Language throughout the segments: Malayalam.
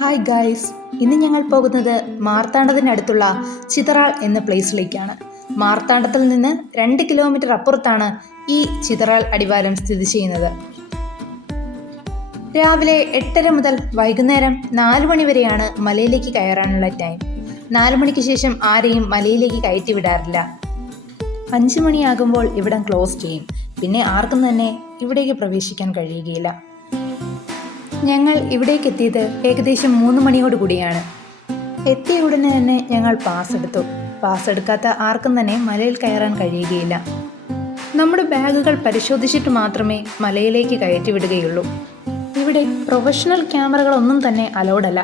ഹായ് ഗായ്സ്, ഇന്ന് ഞങ്ങൾ പോകുന്നത് മാർത്താണ്ഡത്തിനടുത്തുള്ള ചിതറാൾ എന്ന പ്ലേസിലേക്കാണ്. മാർത്താണ്ഡത്തിൽ നിന്ന് 2 കിലോമീറ്റർ അപ്പുറത്താണ് ഈ ചിതറാൾ അടിവാരം സ്ഥിതി ചെയ്യുന്നത്. രാവിലെ 8:30 മുതൽ വൈകുന്നേരം 4 മണി വരെയാണ് മലയിലേക്ക് കയറാനുള്ള ടൈം. 4 മണിക്ക് ശേഷം ആരെയും മലയിലേക്ക് കയറ്റി വിടാറില്ല. 5 മണിയാകുമ്പോൾ ഇവിടം ക്ലോസ് ചെയ്യും. പിന്നെ ആർക്കും തന്നെ ഇവിടേക്ക് പ്രവേശിക്കാൻ കഴിയുകയില്ല. ഞങ്ങൾ ഇവിടേക്ക് എത്തിയത് ഏകദേശം 3 മണിയോടുകൂടിയാണ്. എത്തിയ ഉടനെ തന്നെ ഞങ്ങൾ പാസ് എടുത്തു. പാസ് എടുക്കാത്ത ആർക്കും തന്നെ മലയിൽ കയറാൻ കഴിയുകയില്ല. നമ്മുടെ ബാഗുകൾ പരിശോധിച്ചിട്ട് മാത്രമേ മലയിലേക്ക് കയറ്റി വിടുകയുള്ളൂ. ഇവിടെ പ്രൊഫഷണൽ ക്യാമറകളൊന്നും തന്നെ അലൗഡല്ല.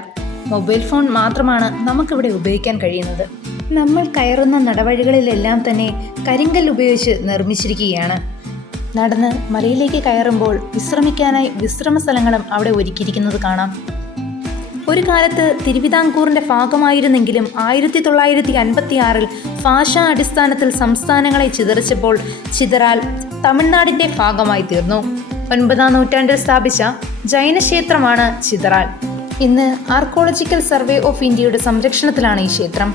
മൊബൈൽ ഫോൺ മാത്രമാണ് നമുക്കിവിടെ ഉപയോഗിക്കാൻ കഴിയുന്നത്. നമ്മൾ കയറുന്ന നടവഴികളിലെല്ലാം തന്നെ കരിങ്കല്ല് ഉപയോഗിച്ച് നിർമ്മിച്ചിരിക്കുകയാണ്. നടന്ന് മലയിലേക്ക് കയറുമ്പോൾ വിശ്രമിക്കാനായി വിശ്രമ സ്ഥലങ്ങളും അവിടെ ഒരുക്കിയിരിക്കുന്നത് കാണാം. ഒരു കാലത്ത് തിരുവിതാംകൂറിൻ്റെ ഭാഗമായിരുന്നെങ്കിലും 1956 ഭാഷാ അടിസ്ഥാനത്തിൽ സംസ്ഥാനങ്ങളെ ചിതറിച്ചപ്പോൾ ചിതറാൽ തമിഴ്നാടിൻ്റെ ഭാഗമായി തീർന്നു. 9-ാം നൂറ്റാണ്ടിൽ സ്ഥാപിച്ച ജൈനക്ഷേത്രമാണ് ചിതറാൽ. ഇന്ന് ആർക്കോളജിക്കൽ സർവേ ഓഫ് ഇന്ത്യയുടെ സംരക്ഷണത്തിലാണ് ഈ ക്ഷേത്രം.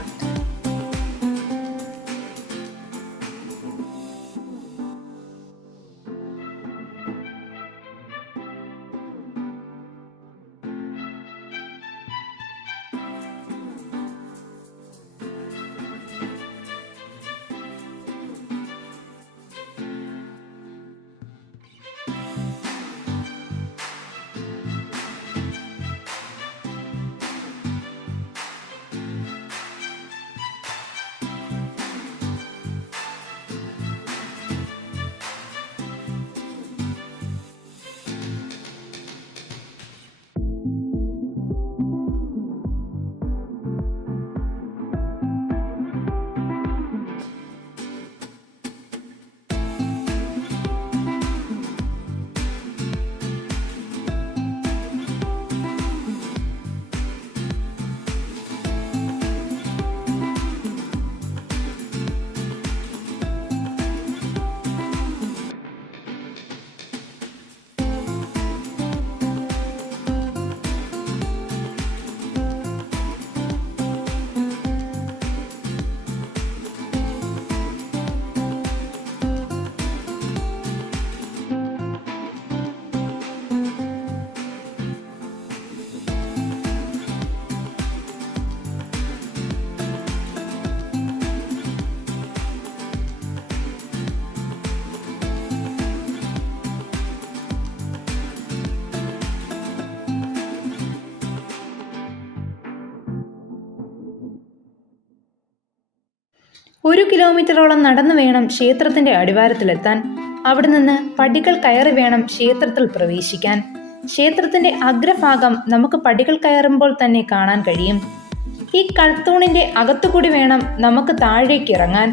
ഒരു കിലോമീറ്ററോളം നടന്നു വേണം ക്ഷേത്രത്തിന്റെ അടിവാരത്തിലെത്താൻ. അവിടെ നിന്ന് പടികൾ കയറി വേണം ക്ഷേത്രത്തിൽ പ്രവേശിക്കാൻ. ക്ഷേത്രത്തിന്റെ അഗ്രഭാഗം നമുക്ക് പടികൾ കയറുമ്പോൾ തന്നെ കാണാൻ കഴിയും. ഈ കൽത്തൂണിന്റെ അകത്തുകൂടി വേണം നമുക്ക് താഴേക്ക് ഇറങ്ങാൻ.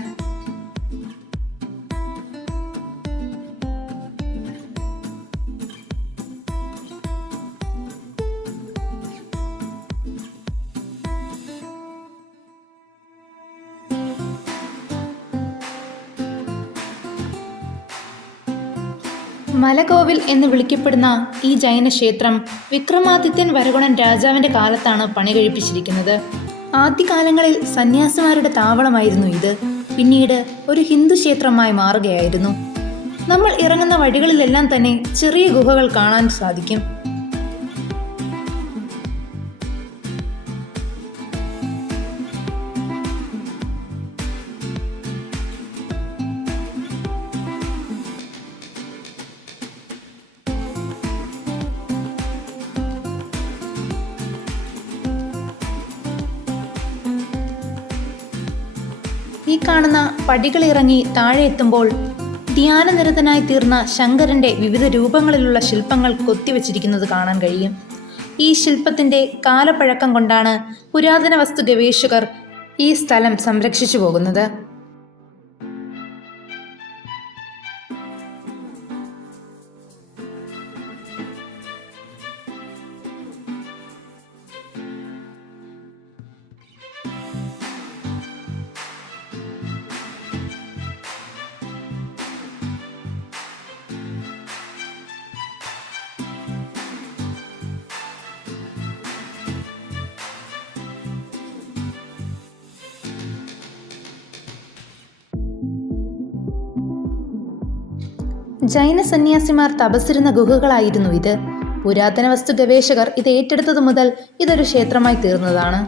മലകോവിൽ എന്ന് വിളിക്കപ്പെടുന്ന ഈ ജൈനക്ഷേത്രം വിക്രമാദിത്യൻ വരഗുണൻ രാജാവിൻ്റെ കാലത്താണ് പണി കഴിപ്പിച്ചിരിക്കുന്നത്. ആദ്യകാലങ്ങളിൽ സന്യാസിമാരുടെ താവളമായിരുന്നു ഇത്. പിന്നീട് ഒരു ഹിന്ദു ക്ഷേത്രമായി മാറുകയായിരുന്നു. നമ്മൾ ഇറങ്ങുന്ന വഴികളിലെല്ലാം തന്നെ ചെറിയ ഗുഹകൾ കാണാൻ സാധിക്കും. ഈ കാണുന്ന പടികളിറങ്ങി താഴെ എത്തുമ്പോൾ ധ്യാനനിരതനായി തീർന്ന ശങ്കരന്റെ വിവിധ രൂപങ്ങളിലുള്ള ശില്പങ്ങൾ കൊത്തിവെച്ചിരിക്കുന്നത് കാണാൻ കഴിയും. ഈ ശില്പത്തിന്റെ കാലപ്പഴക്കം കൊണ്ടാണ് പുരാതന വസ്തു ഗവേഷകർ ഈ സ്ഥലം സംരക്ഷിച്ചു പോകുന്നത്. ജൈന സന്യാസിമാർ തപസ്സിരുന്ന ഗുഹകളായിരുന്നു ഇത്. പുരാതന വസ്തു ഗവേഷകർ ഇത് ഏറ്റെടുത്തതു മുതൽ ഇതൊരു ക്ഷേത്രമായി തീർന്നതാണ്.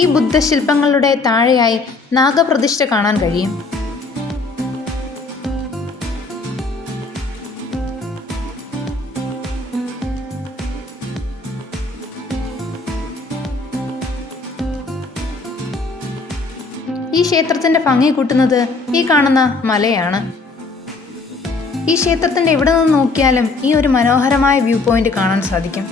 ഈ ബുദ്ധശില്പങ്ങളുടെ താഴെയായി നാഗപ്രതിഷ്ഠ കാണാൻ കഴിയും. ഈ ക്ഷേത്രത്തിന്റെ ഭംഗി കൂട്ടുന്നത് ഈ കാണുന്ന മലയാണ്. ഈ ക്ഷേത്രത്തിന്റെ എവിടെ നിന്ന് നോക്കിയാലും ഈ ഒരു മനോഹരമായ വ്യൂ പോയിന്റ് കാണാൻ സാധിക്കും.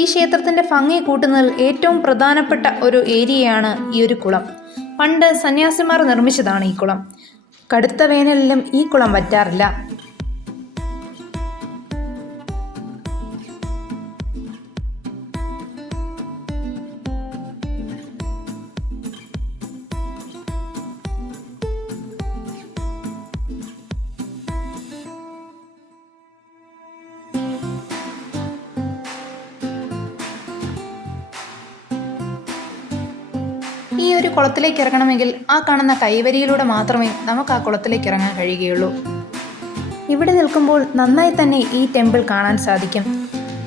ഈ ക്ഷേത്രത്തിന്റെ ഭംഗി കൂട്ടുന്നതിൽ ഏറ്റവും പ്രധാനപ്പെട്ട ഒരു ഏരിയയാണ് ഈ ഒരു കുളം. പണ്ട് സന്യാസിമാർ നിർമ്മിച്ചതാണ് ഈ കുളം. കടുത്ത വേനലിലും ഈ കുളം വറ്റാറില്ല. ഈ ഒരു കുളത്തിലേക്ക് ഇറങ്ങണമെങ്കിൽ ആ കാണുന്ന കൈവരിയിലൂടെ മാത്രമേ നമുക്ക് ആ കുളത്തിലേക്ക് ഇറങ്ങാൻ കഴിയുകയുള്ളൂ. ഇവിടെ നിൽക്കുമ്പോൾ നന്നായി തന്നെ ഈ ടെമ്പിൾ കാണാൻ സാധിക്കും.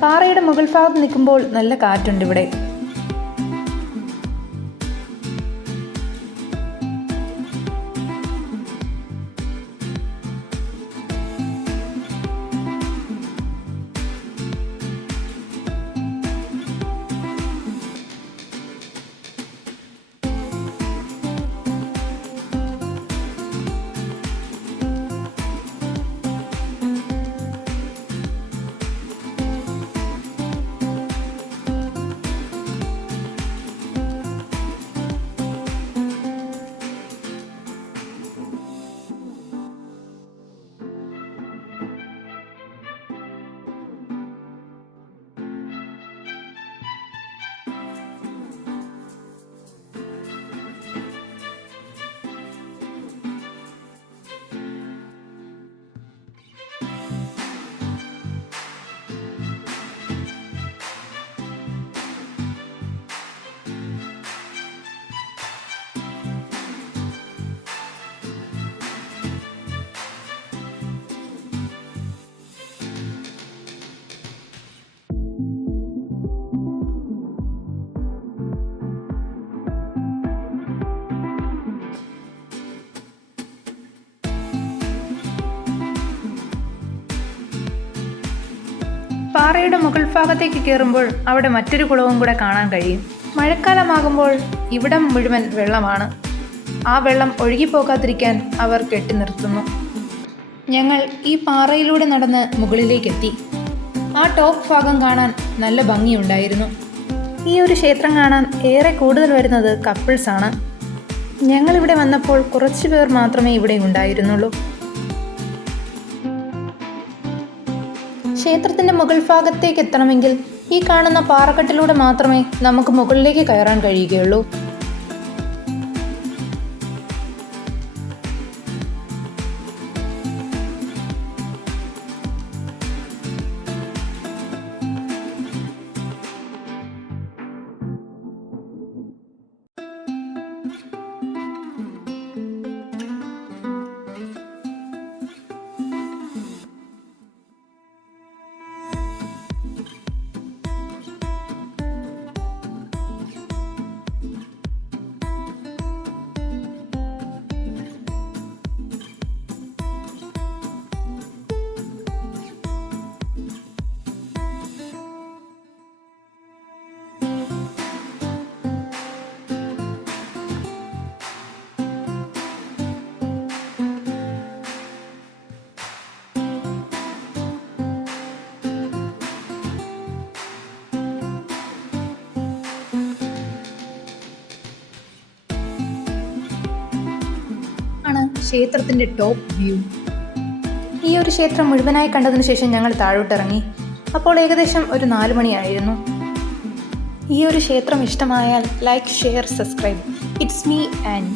പാറയുടെ മുകൾ ഭാഗത്ത് നിൽക്കുമ്പോൾ നല്ല കാറ്റുണ്ട് ഇവിടെ. പാറയുടെ മുകൾ ഭാഗത്തേക്ക് കയറുമ്പോൾ അവിടെ മറ്റൊരു കുളവും കൂടെ കാണാൻ കഴിയും. മഴക്കാലമാകുമ്പോൾ ഇവിടം മുഴുവൻ വെള്ളമാണ്. ആ വെള്ളം ഒഴുകിപ്പോകാതിരിക്കാൻ അവർ കെട്ടി നിർത്തുന്നു. ഞങ്ങൾ ഈ പാറയിലൂടെ നടന്ന് മുകളിലേക്കെത്തി. ആ ടോപ്പ് ഭാഗം കാണാൻ നല്ല ഭംഗിയുണ്ടായിരുന്നു. ഈ ഒരു ക്ഷേത്രം കാണാൻ ഏറെ കൂടുതൽ വരുന്നത് കപ്പിൾസാണ്. ഞങ്ങളിവിടെ വന്നപ്പോൾ കുറച്ചു പേർ മാത്രമേ ഇവിടെ ഉണ്ടായിരുന്നുള്ളൂ. ക്ഷേത്രത്തിൻ്റെ മുകൾ ഭാഗത്തേക്ക് എത്തണമെങ്കിൽ ഈ കാണുന്ന പാറക്കെട്ടിലൂടെ മാത്രമേ നമുക്ക് മുകളിലേക്ക് കയറാൻ കഴിയുകയുള്ളൂ. ക്ഷേത്രത്തിൻ്റെ ടോപ്പ് വ്യൂ. ഈ ഒരു ക്ഷേത്രം മുഴുവനായി കണ്ടതിനു ശേഷം ഞങ്ങൾ താഴോട്ടിറങ്ങി. അപ്പോൾ ഏകദേശം ഒരു 4 മണിയായിരുന്നു. ഈ ഒരു ക്ഷേത്രം ഇഷ്ടമായാൽ like, share, subscribe. It's me and